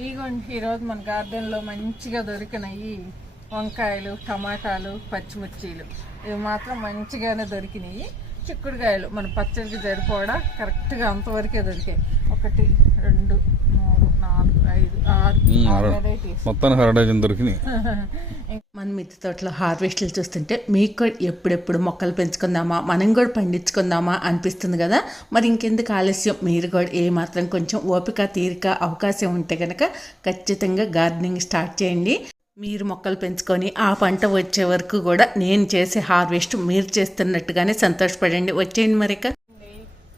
ఇగోండి ఈరోజు మన గార్డెన్లో మంచిగా దొరికినాయి వంకాయలు టమాటాలు పచ్చిమిర్చీలు. ఇవి మాత్రం మంచిగానే దొరికినాయి. చిక్కుడుకాయలు మన పచ్చడికి సరిపోవడా కరెక్ట్గా అంతవరకే దొరికాయి. ఒకటి రెండు మూడు నాలుగు డజన్ దొరికినాయి. మన మిద్దె తోటలో హార్వెస్ట్లు చూస్తుంటే మీకు కూడా ఎప్పుడెప్పుడు మొక్కలు పెంచుకుందామా మనం కూడా పండించుకుందామా అనిపిస్తుంది కదా? మరి ఇంకెందుకు ఆలస్యం? మీరు కూడా ఏ మాత్రం కొంచెం ఓపిక తీరిక అవకాశం ఉంటే కనుక ఖచ్చితంగా గార్డెనింగ్ స్టార్ట్ చేయండి. మీరు మొక్కలు పెంచుకొని ఆ పంట వచ్చే వరకు కూడా నేను చేసే హార్వెస్ట్ మీరు చేస్తున్నట్టుగానే సంతోషపడండి. వచ్చేయండి మరిక.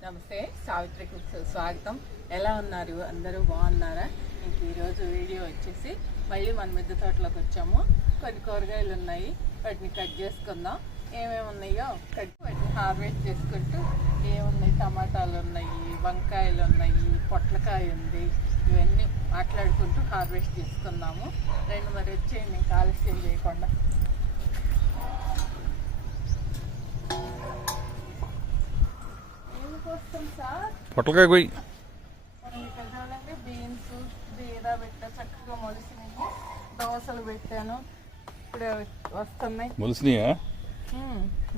నమస్తే సావిత్రి స్వాగతం. ఎలా ఉన్నారు? అందరూ బాగున్నారా? ఈరోజు వీడియో వచ్చేసి మళ్ళీ మన మిద్దె తోటలోకి వచ్చాము. కొన్ని కూరగాయలు ఉన్నాయి. వాటిని కట్ చేసుకుందాం. ఏమేమి ఉన్నాయో కట్ వాటిని హార్వెస్ట్ చేసుకుంటూ ఏమున్నాయి? టమాటాలు ఉన్నాయి వంకాయలు ఉన్నాయి పొట్లకాయ ఉంది. ఇవన్నీ మాట్లాడుకుంటూ హార్వెస్ట్ చేసుకుందాము. రెండు మరి వచ్చేయండి ఇంకా ఆలస్యం చేయకుండా. పొట్లకాయ మనం ఇక్కడ చూడండి బీన్స్ బీర పెట్టా. చక్కగా మొలిసినాయి దోసలు పెట్టాను. ఇప్పుడే వస్తున్నాయి. మొలిసినాయా.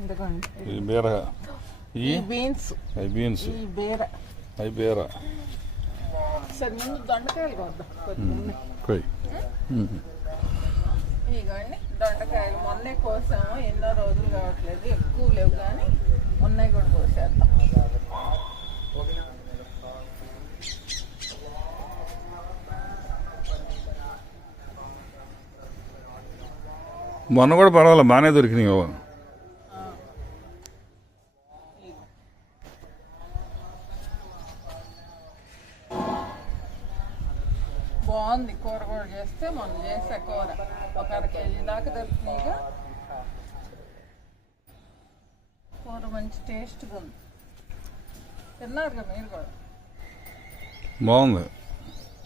ఇదిగోండి. బీర. ఈ? బీన్స్. అవి బీన్స్. ఈ బీర. అవి బీర. సరే ముందు దొండకాయలు కొద్దాం. ఇదిగోండి దొండకాయలు. మొన్నే కోసాము. ఎన్నో రోజులు కావట్లేదు. ఎక్కువ లేవు కానీ ఉన్నాయి కూడా కోసేద్దాం. మొన్న కూడా పర్వాలేదు బాగానే దొరికినాయి ఓ. బాగుంది కూర కూడా చేస్తే మనం చేసే కూర. ఒక అర కేజీ దాకా దొరుకుతున్నాయిగా కూర మంచి టేస్ట్గా ఉంది. తిన్నారుగా మీరు కూడా? బాగుంది.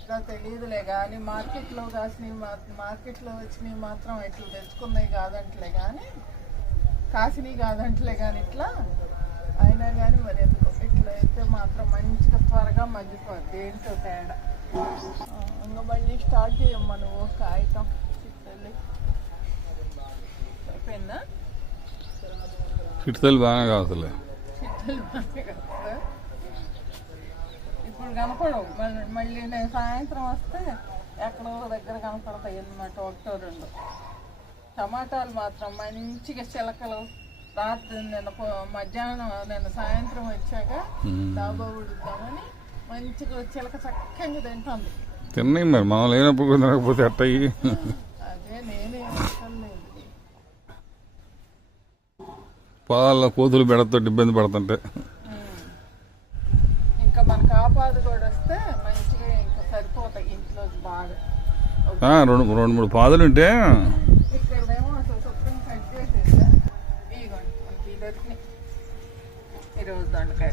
ఇంకా తెలియదులే కానీ మార్కెట్లో కాసినవి మార్కెట్లో వచ్చినవి మాత్రం ఇట్లా తెచ్చుకున్నాయి కాదంటలే కానీ కాసినవి కాదంటలే కానీ ఇట్లా అయినా కానీ మరి ఎందుకు ఇట్లా అయితే మాత్రం మంచిగా త్వరగా మగ్గిపోద్ది ఏంటో తేడా. ఇంకా మళ్ళీ స్టార్ట్ చేయమ్మా నువ్వు కాగితం చిత్తల్లి. అయిపోయిందా? ఫిట్తలు బాగానే కావట్లే. చిత్తలు బాగా కదా? ఇప్పుడు కనపడవు. మళ్ళీ మళ్ళీ నేను సాయంత్రం వస్తే ఎక్కడో దగ్గర కనపడతాయి అన్నమాట ఒకటో రెండు టమాటాలు మాత్రం మంచిగా చిలకలు. రాత్రి నిన్న మధ్యాహ్నం నిన్న సాయంత్రం వచ్చాక డాబా ఉడుద్దామని మంచిగా చిలక చక్కగా తింటుంది. తిన్నాయి మరి. మనం లేనప్పుడు తినకపోతే అట్టయి అదే నేనే పొలాల్లో కోతులు బెడతో ఇబ్బంది పడుతుంటే. మన కాపాదు కూడా వస్తే మంచిగా ఇంకా సరిపోతాయి ఇంట్లో బాగా. రెండు రెండు మూడు పాదులు ఉంటే ఇక్కడేమో అసలు శుభ్రం కట్ చేసేసా. ఇదిగోండి మనకి ఈ దొరికినాయి ఈరోజు దొండకాయ.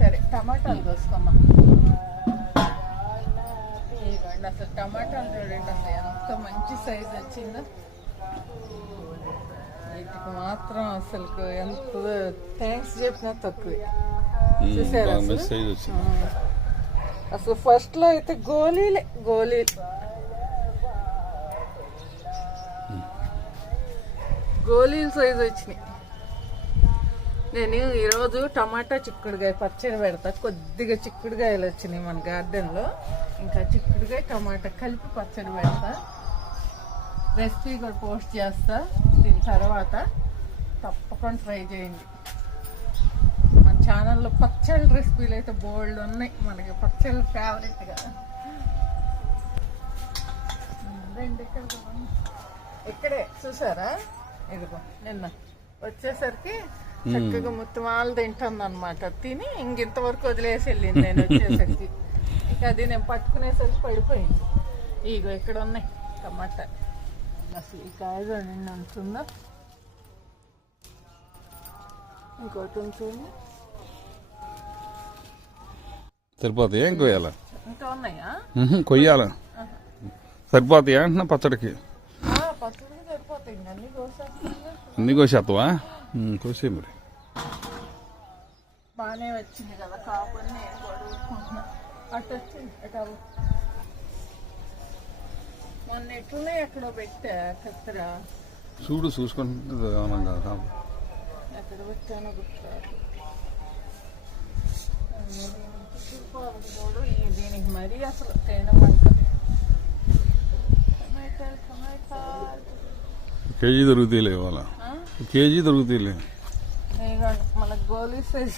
సరే టమాటాలు కోసుకోమ్మా. ఇదిగోండి అసలు టమాటాలు చూడండి అసలు ఎంత మంచి సైజ్ వచ్చిందో. వీటికి మాత్రం అసలు ఎంత థ్యాంక్స్ చెప్పినా తక్కువే. చూసారా బాగా అసలు? మెసేజ్ వచ్చింది. అసలు ఫస్ట్లో అయితే గోళీలే గోళీలు. గోళీల సైజ్ వచ్చినాయి. నేను ఈరోజు టమాటా చిక్కుడుగాయ పచ్చడి పెడతా. కొద్దిగా చిక్కుడుగాయలు వచ్చినాయి మన గార్డెన్లో. ఇంకా చిక్కుడుగాయ టమాటా కలిపి పచ్చడి పెడతా. రెసిపీ కూడా పోస్ట్ చేస్తా. దీని తర్వాత తప్పకుండా ట్రై చేయండి. ఛానల్లో పచ్చళ్ళ రెసిపీలు అయితే బోల్డ్ ఉన్నాయి. మనకి పచ్చళ్ళు ఫేవరెట్ కదా. రండి. ఇక్కడే చూసారా? ఇదిగో నిన్న వచ్చేసరికి చక్కగా మొత్తం వాళ్ళు తింటుంది అనమాట తిని ఇంక ఇంతవరకు వదిలేసి వెళ్ళింది నేను వచ్చేసరికి. ఇక అది నేను పట్టుకునేసరికి పడిపోయింది. ఇగో ఇక్కడ ఉన్నాయి టమాటా. అసలు ఈ కాయ చూడండి అంటుందా ఇంకోటి ఉంటుంది. సరిపోతాయి? ఏం కొయ్యాల? ఇంకా ఉన్నాయా? కొయ్యాల? సరిపోతాయా అంటున్నా పచ్చడికి? అన్ని కోసేస్తావా? కోసే మరి. బాగానే వచ్చింది కదా కాపుని. మొన్న ఎట్లున్నాయి ఎక్కడో పెట్టా కత్తెర. చూడు చూసుకుంటుంది కదా ఎక్కడ పెట్టానో ఈ దీనికి మరీ అసలు కేజీ దొరుకుతాయిలే ఇవాళ? కేజీ దొరుకుతాయిలే మన గోలీ సైజ్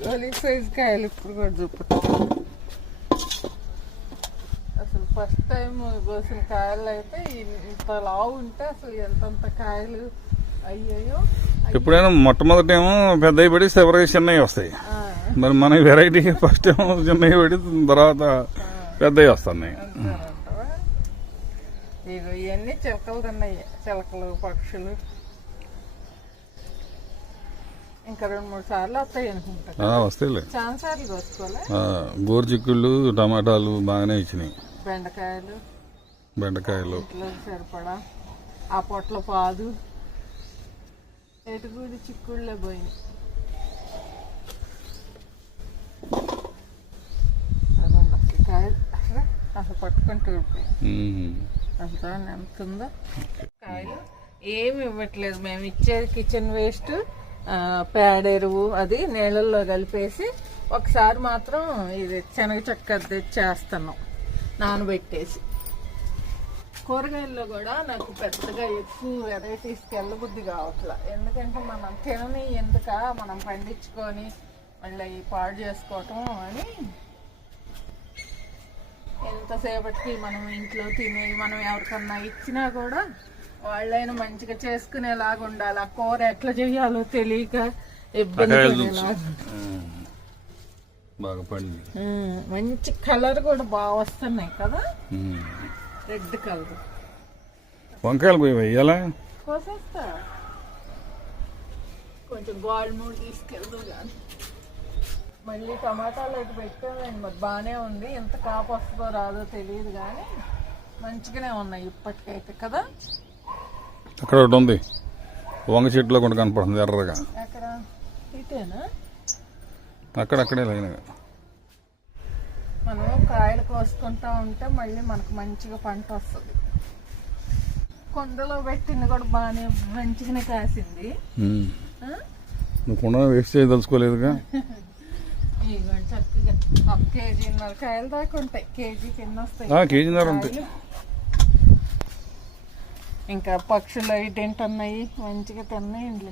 గోలీ సైజ్ కాయలు ఇప్పుడు కూడా చూపుతాం అసలు ఫస్ట్ టైం కోసిన కాయలు అయితే ఇంత లావు ఉంటే అసలు ఎంతంత కాయలు అయ్యాయో ఎప్పుడైనా మొట్టమొదట ఏమో పెద్దవి పడి చిన్నవి వస్తాయి. మరి మన వెరైటీ ఫస్ట్ ఏమో చిన్నవి పడి తర్వాత పెద్దవి వస్తున్నాయి. ఇవన్నీ చిలకలు తిన్నాయి చిలకలు పక్షులు. ఇంకా రెండు మూడు సార్లు వస్తాయి అనుకుంటా. వస్తాయిలే. చాలా సార్లు కోసుకోలే ఆ, గోరుచిక్కుళ్ళు టమాటాలు బాగానే ఇచ్చినాయి. బెండకాయలు. బెండకాయలు. సరిపడా. ఆ పొట్ల పాదు. ఎటుగుడి చిక్కుళ్ళే పోయింది అదండి అసలు కాయలు అసలు అసలు పట్టుకుంటూ చూడండి ఎంత ఉందో? కాయలు ఏమి ఇవ్వట్లేదు మేము ఇచ్చేది కిచెన్ వేస్ట్ పేడ ఎరువు అది నీళ్ళల్లో కలిపేసి ఒకసారి మాత్రం ఇది శనగ చెక్క తెచ్చేస్తున్నాం నానబెట్టేసి. కూరగాయల్లో కూడా నాకు పెద్దగా ఎక్కువ వెరైటీస్కి వెళ్ళబుద్ధి కావట్లా. ఎందుకంటే మనం తినని ఎందుక? మనం పండించుకొని మళ్ళీ పాడు చేసుకోవటం అని ఎంతసేపటికి మనం ఇంట్లో తిని మనం ఎవరికన్నా ఇచ్చినా కూడా వాళ్ళైనా మంచిగా చేసుకునేలాగా ఉండాలి. ఆ కూర ఎట్లా చేయాలో తెలియక ఇబ్బంది. బాగా పండి మంచి కలర్ కూడా బాగా వస్తున్నాయి కదా. Red colour. వంకాయలు కోసేస్తా. కొంచెం గోల్డ్ మూడు తీసుకెళ్దు కానీ. మళ్ళీ టమాటాలు అటు పెట్టానండి మరి బాగానే ఉంది. ఎంత కాపు వస్తుందో రాదో తెలియదు కానీ మంచిగానే ఉన్నాయి ఇప్పటికైతే కదా? అక్కడ ఒకటి ఉంది. వంగ చెట్టులో కూడా కనపడుతుంది ఎర్రగా. అక్కడ ఇటేనా అక్కడక్కడే లైన్గా మనం కాయలు కోసుకుంటా ఉంటే మళ్ళీ మనకు మంచిగా పంట వస్తుంది. కొండలో పెట్టింది కూడా బాగానే మంచిగానే కాసింది? నువ్వు కుండ వేస్ట్ చేయదలుచుకోలేదుగా ఇదిగోండి చక్కగా. ఒక కేజీన్నర కాయలు దాకా ఉంటాయి. కేజీ కింద వస్తాయి. కేజీన్నర ఉంటాయి. ఇంకా పక్షులు అవి తింటున్నాయి. మంచిగా తిన్నాయండి.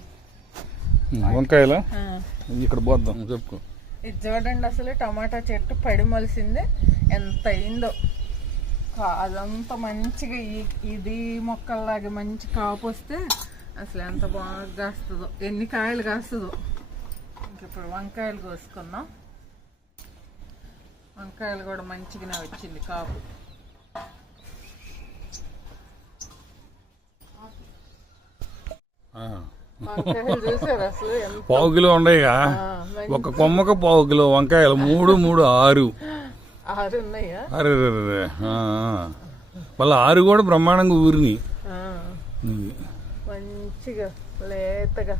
వంకాయలా? ఇక్కడ పోద్దాం. చెప్పుకో ఇది చూడండి అసలు టమాటా చెట్టు పడి మొలిసింది ఎంత అయిందో. కా- అదంతా మంచిగా ఈ- ఇది మొక్కల్లాగా మంచి కాపు వస్తే అసలు ఎంత బాగా కాస్తుందో. ఎన్ని కాయలు కాస్తుందో. ఇంక ఇప్పుడు వంకాయలు కోసుకుందాం. వంకాయలు కూడా మంచిగానే వచ్చింది కాపు. పావు కిలో ఉండయిగా మంచి- ఒక కొమ్మకు పావు కిలో వంకాయలు మూడు మూడు ఆరు. అరే. మళ్ళీ ఆరు కూడా బ్రహ్మాండంగా ఊరిని ఆ, మంచిగా లేతగా.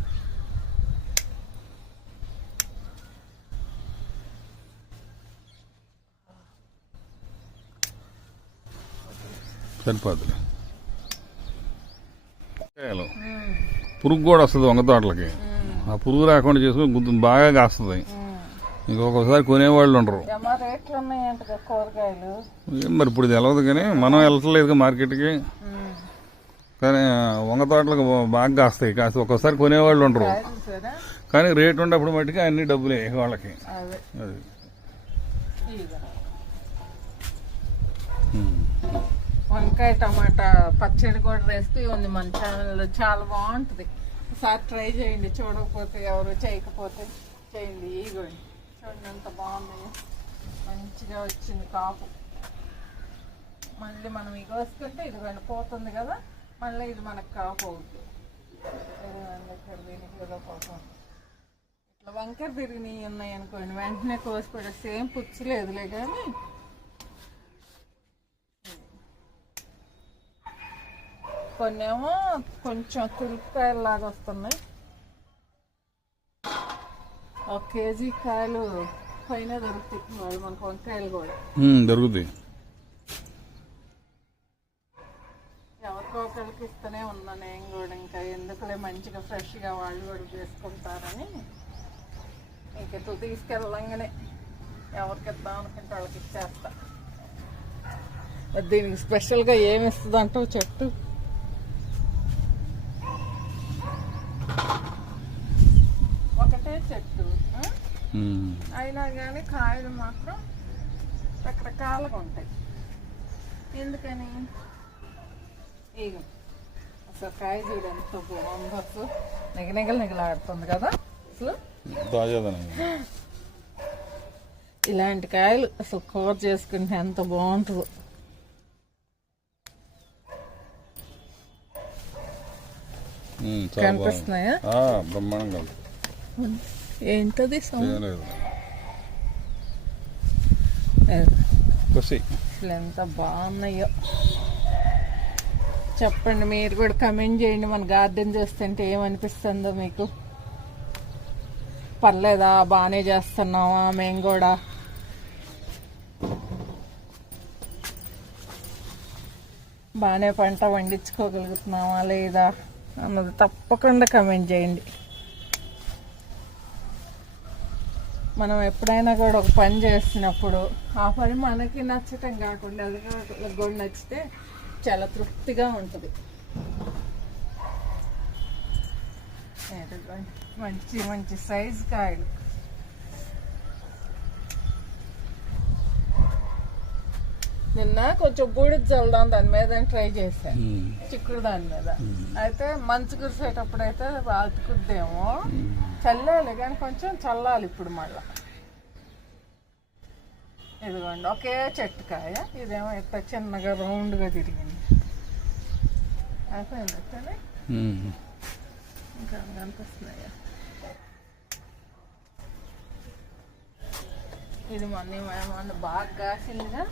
సరిపోతుంది పురుగు కూడా వస్తుంది వంగ తోటలకి ఆ పురుగు రాకుండా చేసుకుని గుంత బాగా కాస్తుంది. ఇంకొకసారి కొనేవాళ్ళు ఉండరు. మరి ఇప్పుడు తెలవదు కానీ మనం వెళ్ళట్లేదు మార్కెట్కి. కానీ వంగ తోటలకు బాగా కాస్తాయి. కాస్త ఒక్కోసారి కొనేవాళ్ళు ఉండరు. కానీ రేట్ ఉన్నప్పుడు మట్టుకి అన్ని డబ్బులే వాళ్ళకి. అదే. వంకాయ టమాటా పచ్చడి కూడా రెసిపీ ఉంది మన ఛానల్లో చాలా బాగుంటుంది. ఒకసారి ట్రై చేయండి. చూడకపోతే ఎవరు చేయకపోతే చేయండి. ఈగోండి చూడండి ఎంత బాగుంది మంచిగా వచ్చింది కాపు. మళ్ళీ మనం ఇవి కోసుకుంటే ఇదిగోండి పోతుంది కదా? మళ్ళీ ఇది మనకు కాపు అవుతుంది ఇక్కడ దీనికి ఏదో ఇట్లా వంకర తిరిగినవి ఉన్నాయి అనుకోండి వెంటనే కోసి కూడా సేమ్ పుచ్చు లేదులే కానీ కొన్నేమో కొంచెం తురుపుకాయలు వస్తున్నాయి. ఒక కేజీ కాయలు పైన దొరుకుతాయి. మనకు వంకాయలు కూడా. దొరుకుతాయి. అందరికి ఇస్తూనే ఉన్నా నేను కూడా ఇంకా. ఎందుకులే మంచిగా ఫ్రెష్గా వాళ్ళు కూడా చేసుకుంటారని. ఇంక తు తీసుకెళ్ళంగానే ఎవరికి ఇద్దాం అనుకుంటే వాళ్ళకి ఇచ్చేస్తా. దీనికి స్పెషల్గా ఏమి ఇస్తుంది అంటావు చెట్టు ఒకటే చెట్టు. అయినా కానీ కాయలు మాత్రం రకరకాలుగా ఉంటాయి. ఎందుకని? ఇగో అసలు కాయ చూడు ఎంత బాగుందో అసలు. నిగనిగలు నిగలాడుతుంది కదా అసలు. ఇలాంటి కాయలు అసలు కూర చేసుకుంటే ఎంత బాగుంటుందో. కనిపిస్తున్నాయా? బ్రహ్మాండంగా. ఏంటది అసలు ఎంత బాగున్నాయో చెప్పండి మీరు కూడా కమెంట్ చేయండి మన గార్డెన్ చేస్తుంటే ఏమనిపిస్తుందో మీకు పర్లేదా బాగానే చేస్తున్నావా మేము కూడా బాగానే పంట పండించుకోగలుగుతున్నావా లేదా అన్నది తప్పకుండా కమెంట్ చేయండి మనం ఎప్పుడైనా కూడా ఒక పని చేస్తున్నప్పుడు ఆ పని మనకి నచ్చటం కాకుండా అది కూడా నచ్చితే చాలా తృప్తిగా ఉంటుంది. మంచి మంచి సైజు కాయలు. నిన్న కొంచెం బూడిద చల్దాం దాని మీద ట్రై చేశాను. చిక్కుడు దాని మీద. అయితే మంచు కురిసేటప్పుడు అయితే అతుకుద్దేమో చల్లాలి కానీ కొంచెం చల్లాలి ఇప్పుడు మళ్ళా. ఇదిగోండి ఒకే చెట్టు కాయ ఇదేమో ఎంత చిన్నగా రౌండ్గా తిరిగింది. అయిపోయింది అట్లనే. ఇంకా కనిపిస్తున్నాయా? ఇది మొన్న మొన్న బాగా కాసిందిగా.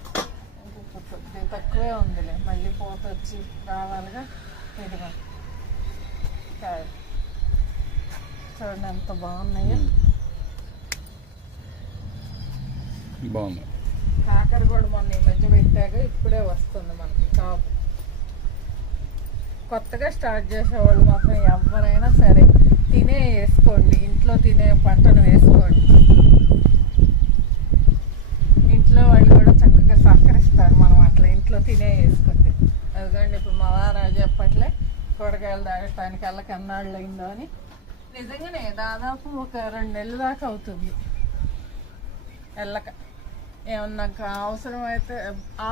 కొద్దిగా తక్కువే ఉందిలే. మళ్ళీ పూత వచ్చి రావాలిగా ఇదిగో. కాయ చూడండి ఎంత బాగున్నాయో. బాగుంది కాకర కూడా మొన్న ఈ మధ్య పెట్టాక ఇప్పుడే వస్తుంది మనకి కాపు కొత్తగా స్టార్ట్ చేసేవాళ్ళు మాత్రం ఎవరైనా సరే తినే వేసుకోండి. ఇంట్లో తినే పంటను వేసుకోండి. ఇంట్లో వాళ్ళు కూడా ఇంట్లో తినే వేసుకుంటే అదిగోండి ఇప్పుడు మా వారాజు చెప్పట్లే కూరగాయలు తాగటానికి వెళ్ళక ఎన్నాళ్ళు అయిందో అని. నిజంగానే దాదాపు ఒక రెండు నెలల దాకా అవుతుంది. వెళ్ళక ఏమన్నా అవసరం అయితే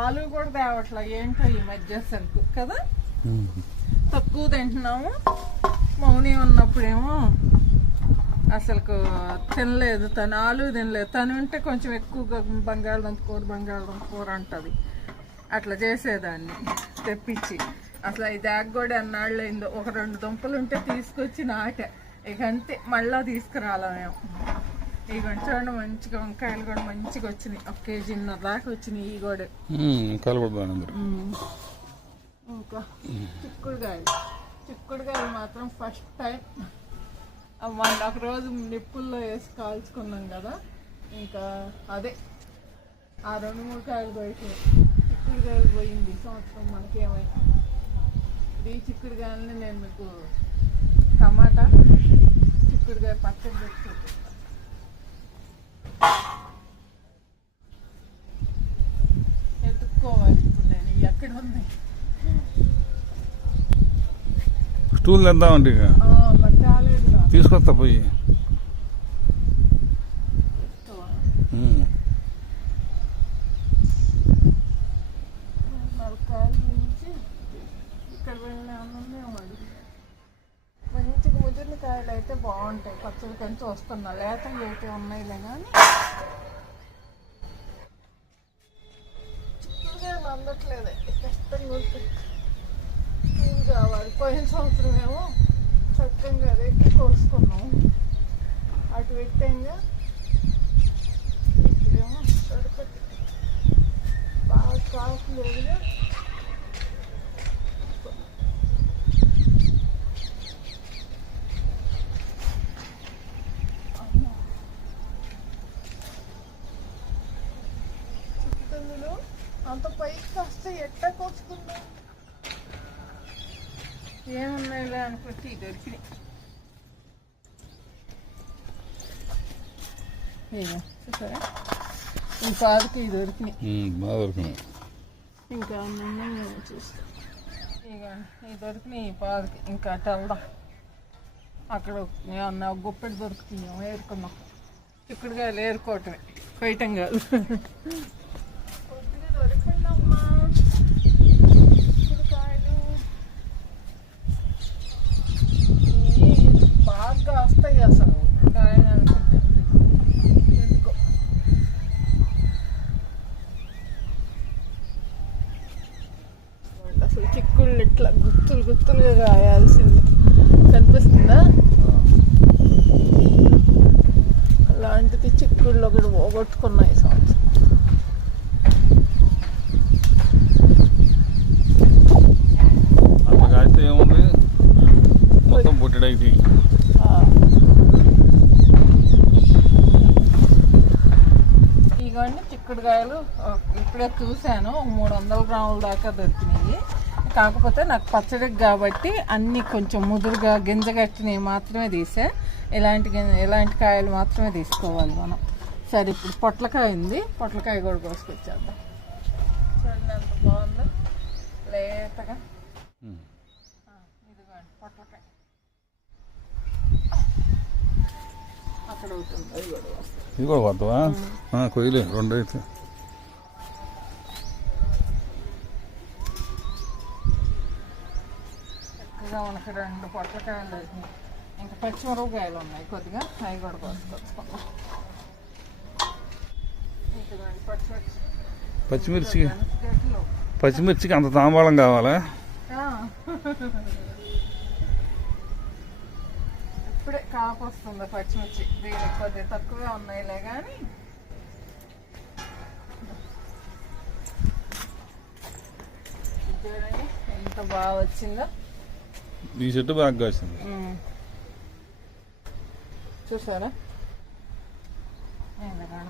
ఆలు కూడా తేవట్లా. ఏంటో ఈ మధ్య సరుకు కదా. తక్కువ తింటున్నాము. మౌని ఉన్నప్పుడేమో అసలు తినలేదు. తను ఆలు తినలేదు. తను ఉంటే కొంచెం ఎక్కువగా బంగాళదుంప కూర బంగాళదుంప కూర అంటది. అట్లా చేసేదాన్ని తెప్పించి. అసలు ఈ దాకా కూడా అన్నాళ్ళు అయిందో ఒక రెండు దుంపలు ఉంటే తీసుకొచ్చి నాటే. ఇక అంతే మళ్ళా తీసుకురాలా మేము. ఇక చూడండి మంచిగా వంకాయలు కూడా మంచిగా వచ్చినాయి. ఒక కేజీన్నర దాకా వచ్చినాయి ఈ కూడా ఇంకా చిక్కుడుకాయలు. చిక్కుడుకాయలు మాత్రం ఫస్ట్ టైం మొన్న ఒక రోజు నిప్పుల్లో వేసి కాల్చుకున్నాం కదా. ఇంకా అదే. ఆ రెండు మూడు కాయలు పోయి చిక్కుడుకాయలు పోయింది. సంవత్సరం మనకేమై ఈ చిక్కుడుకాయలని నేను మీకు టమాటా చిక్కుడుకాయ పచ్చడి పెట్టి చూపిస్తా. ఎత్తుక్కోవాలి ఇప్పుడు నేను. ఎక్కడ ఉంది. స్టూల్ రాలేదుగా. తీసుకొస్తా పోయి ఇస్తావా? ఉమ్. నాలుగు కాయలు నుంచి ఇక్కడ వెళ్ళిన అన్నం అడిగి మంచిగా ముదిరిన కాయలు అయితే బాగుంటాయి పచ్చడి కంచి వస్తున్నా లేత అయితే ఉన్నాయిలే కానీ చిక్కుడుకాయలు అందట్లేదే కష్టంగా ఉంటుంది ఏం కావాలి పోయిన సంవత్సరం ఏమో చక్కగా అదే కోసుకున్నాం. అటు పెట్టాంగా ఇప్పుడేమో సరిపట్టి బాగా కావట్లేదుగా చిక్కుతందులో అంత పైకి వస్తే ఎట్ట కోసుకుందాం ఏమున్నాయిలే అనుకుంటే ఇది దొరికినాయి ఇదిగో, చూసారా? ఇది దొరికినాయి బాగా దొరికినాయి ఇంకా ఇక ఈ దొరికినాయి ఈ పాదకి. ఇంకా అటు వెళ్దాం. అక్కడ ఏమన్నా గుప్పెడు దొరుకుతున్నాం ఏరుకుందాం. ఇక్కడిగా ఏరుకోవటమే. కొయ్యటం కాదు కొద్దిగా దొరికిందమ్మా చిక్కుడుకాయలు. ఈ బాగా వస్తాయి అసలు కాయలు అనుకుంటే ఎందుకో అసలు చిక్కుళ్ళు ఇట్లా గుత్తులు కాయాల్సింది కనిపిస్తుందా? అలాంటిది చిక్కుళ్ళు ఒకటి పోగొట్టుకున్నాయి సంవత్సరం. కాస్తే ఏముంది? మొత్తం పుట్టడైతే ఆ. ఇగోండి చిక్కుడుకాయలు. ఇప్పుడే చూశాను. మూడు వందల గ్రాముల దాకా దొరికినాయి. కాకపోతే నాకు పచ్చడికి కాబట్టి అన్ని కొంచెం ముదురుగా గింజగట్టినవి మాత్రమే తీసా. ఇలాంటి గిం- ఇలాంటి కాయలు మాత్రమే తీసుకోవాలి మనం. సరే ఇప్పుడు పొట్లకాయ ఉంది. పొట్లకాయ కూడా కోసుకొచ్చేద్దాం. చూడండి ఎంత బాగుందో. లేతగా. ఇదిగోండి పొట్లకాయ. అక్కడ అవుతుంది ఇది కూడా ఆ, కొయ్యలే రెండు అయితే. చక్కగా మనకి రెండు పొట్లకాయలు దొరికినాయి ఇంకా పచ్చిమిరపకాయలు ఉన్నాయి కొద్దిగా అవి కూడా కోసుకొచ్చుకుందాం. పచ్చిమిర్చి. పచ్చిమిర్చికి అంత తాంబాళం కావాలా. ఇప్పుడే కాపు వస్తుంది పచ్చిమిర్చి. దీనికి కొద్దిగా తక్కువే ఉన్నాయిలే కానీ ఎంత బాగా వచ్చిందో. ఈ చెట్టు బాగా కాసింది. చూసారా?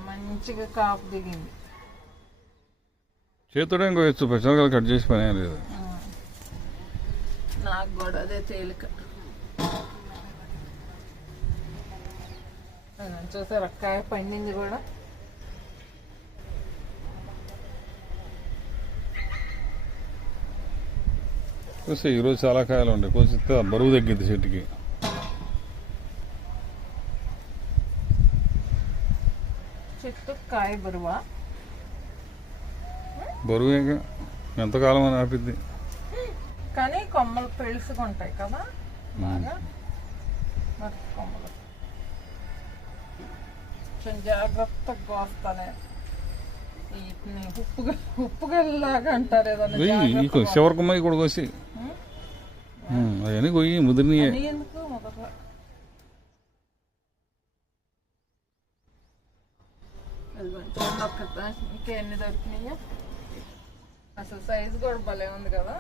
మంచిగా కాపు దిగింది. చేతుడే ఇంకో వచ్చు పచ్చిమిరకాయలు కట్ చేసి పని లేదు. నాకు కూడా అదే తేలిక. చూసారా కాయ పండింది కూడా? చూస్తే ఈరోజు చాలా కాయలు ఉంటాయి కోసిస్తే ఆ బరువు తగ్గిద్ది చెట్టుకి. చెట్టు కాయ బరువా? బరువు ఎంతకాలం అని ఆపిద్ది. కానీ కొమ్మలు పెలుసుకుంటాయి కదా బాగా మరి కొమ్మలు. కొంచెం జాగ్రత్తగా కోస్తానే. ఉప్పుగల్లాగా అంటారు ఏదన్నా కొయ్యి కూడా కోసి అవన్నీ కొయ్యి ముదిరినాయే. అని ఎందుకు మొదట అదిగోండి, చూడండి ఒక్క ఇంకా ఎన్ని దొరికినాయో? అసలు సైజు కూడా భలే ఉంది కదా.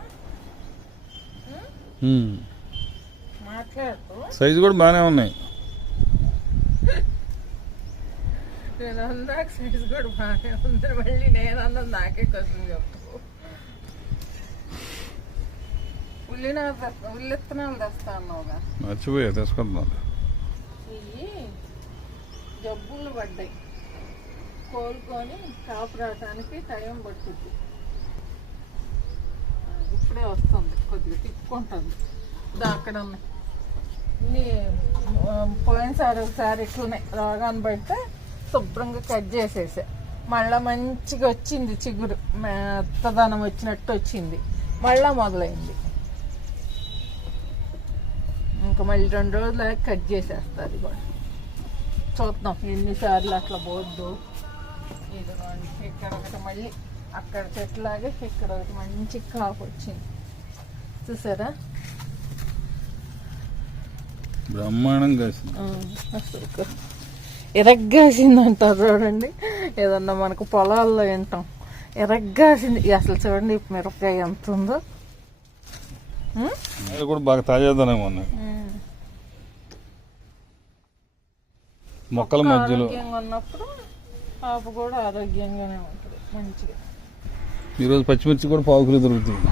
మాట్లాడుతూ. సైజు కూడా బాగానే ఉన్నాయి. నేను అందాక సైజ్ కూడా బాగానే ఉంది మళ్ళీ నేను అన్నది నాకే కోసం చెప్తూ ఉల్లి ఉల్లిత్తనాలు తెస్తా అన్నావుగా మర్చిపోయా తీసుకుంటున్నాను ఇవి జబ్బులు పడ్డాయి కోలుకొని కాపు రావడానికి టైం పడుతుంది ఇప్పుడే వస్తుంది కొద్దిగా తిప్పుకుంటుంది. అక్కడ ఉన్నాయి ఇన్ని పోయినసారి ఒకసారి ఇట్లనే రోగాన్ని పడితే శుభ్రంగా కట్ చేసేసా. మళ్ళా మంచిగా వచ్చింది చిగురు. మెత్తదనం వచ్చినట్టు వచ్చింది. మళ్ళా మొదలైంది. ఇంకా మళ్ళీ రెండు రోజులు కట్ చేసేస్తారు కూడా చూద్దాం ఎన్నిసార్లు అట్లా పోద్దు. ఇదిగోండి ఇక్కడ ఒకటి మళ్ళీ అక్కడ చెట్లాగే ఇక్కడ ఒకటి మంచి కాపు వచ్చింది. చూసారా? బ్రహ్మాండం కాసింది ఆ, అసలు ఎరగ్గాసింది అంటారు చూడండి. ఏదన్నా మనకు పొలాల్లో వింటాం. ఎరగ్గాసింది. అసలు చూడండి మిరపకాయ ఎంత ఉందో. కూడా బాగా తాజాదనంగా ఉన్నాయి. మొక్కల మధ్యలో. ఉన్నప్పుడు పాప కూడా ఆరోగ్యంగానే ఉంటుంది. మంచిగా ఈరోజు పచ్చిమిర్చి కూడా పావు కిలో దొరుకుతుంది.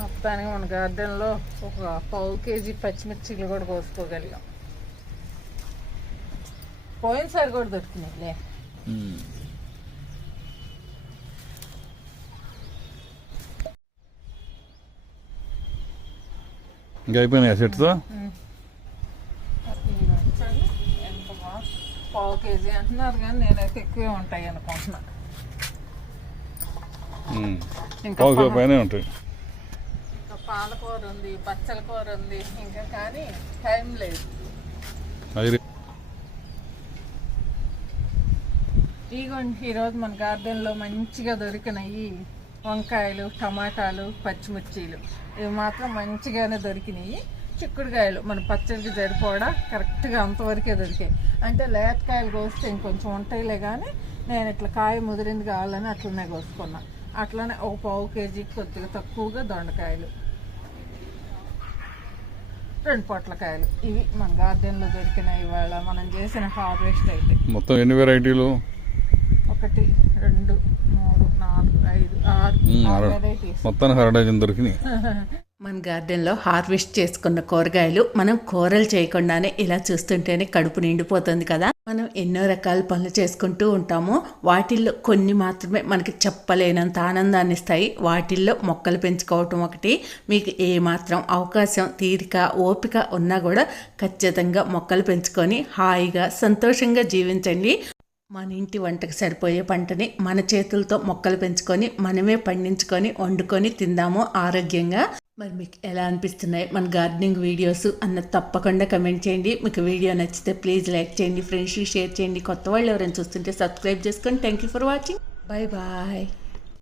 మొత్తానికి మన గార్డెన్లో ఒక పావు కేజీ పచ్చిమిర్చిలు కూడా కోసుకోగలిగాం. పోయినసారి కూడా దొరికినాయిలే. ఇంకా అయిపోయినాయి బాగా పావు కేజీ అంటున్నారు కానీ నేనైతే ఎక్కువే ఉంటాయి అనుకుంటున్నా. ఇంకా పావు కిలో పా- పైనే ఉంటాయి. ఇంకా పాలకూర ఉంది బచ్చల కూర ఉంది ఇంకా కానీ టైం లేదు అవి ఇదిగోండి ఈరోజు మన గార్డెన్లో మంచిగా దొరికినాయి వంకాయలు టమాటాలు పచ్చిమిర్చీలు. ఇవి మాత్రం మంచిగానే దొరికినాయి. చిక్కుడుకాయలు మన పచ్చడికి సరిపోవడా కరెక్ట్గా అంతవరకే దొరికాయి. అంటే లేతకాయలు కోస్తే ఇంకొంచెం ఉంటాయిలే కానీ నేను ఇట్లా కాయ ముదిరింది కావాలని అట్లనే కోసుకున్నా. అట్లనే ఒక పావు కేజీ కొద్దిగా తక్కువగా దొండకాయలు. రెండు పొట్లకాయలు ఇవి మన గార్డెన్లో దొరికినాయి ఇవాళ మనం చేసిన హార్వెస్ట్ అయితే. మొత్తం ఎన్ని వెరైటీలు? ఒకటి రెండు మూడు నాలుగు ఐదు ఆరు. వెరైటీస్ డజన్ దొరికినాయి? మన గార్డెన్లో హార్వెస్ట్ చేసుకున్న కూరగాయలు మనం కూరలు చేయకుండానే ఇలా చూస్తుంటేనే కడుపు నిండిపోతుంది కదా. మనం ఎన్నో రకాల పనులు చేసుకుంటూ ఉంటాము. వాటిల్లో కొన్ని మాత్రమే మనకి చెప్పలేనంత ఆనందాన్ని ఇస్తాయి. వాటిల్లో మొక్కలు పెంచుకోవటం ఒకటి. మీకు ఏ మాత్రం అవకాశం తీరిక ఓపిక ఉన్నా కూడా ఖచ్చితంగా మొక్కలు పెంచుకొని హాయిగా సంతోషంగా జీవించండి. మన ఇంటి వంటకు సరిపోయే పంటని మన చేతులతో మొక్కలు పెంచుకొని మనమే పండించుకొని వండుకొని తిందాము ఆరోగ్యంగా. మరి మీకు ఎలా అనిపిస్తున్నాయి మన గార్డెనింగ్ వీడియోస్ అన్నది తప్పకుండా కమెంట్ చేయండి. మీకు వీడియో నచ్చితే ప్లీజ్ లైక్ చేయండి ఫ్రెండ్స్కి షేర్ చేయండి. కొత్త వాళ్ళు ఎవరైనా చూస్తుంటే సబ్స్క్రైబ్ చేసుకోండి thank you for watching. Bye bye.